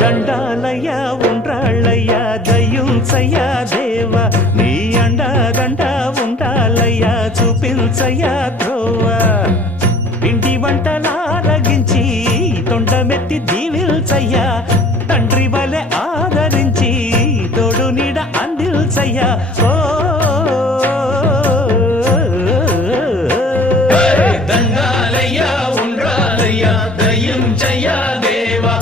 దండాలయ్యా ఉండ్రాళ్ళయ్యా దయ్యుంచయ్యా దేవ నీ అండదండ ఉండాలయ్యా చూపించయ్యా త్రోవా పిండి వంటలారగించి తొండమెత్తి దీవిల్చయ్యా తండ్రి వలె ఆదరించి తోడు నీడ అందిల్చయ్యా ఓ దండాలయ్యా ఉండ్రాలయ్యా దయ్యుంచయ్యా దేవా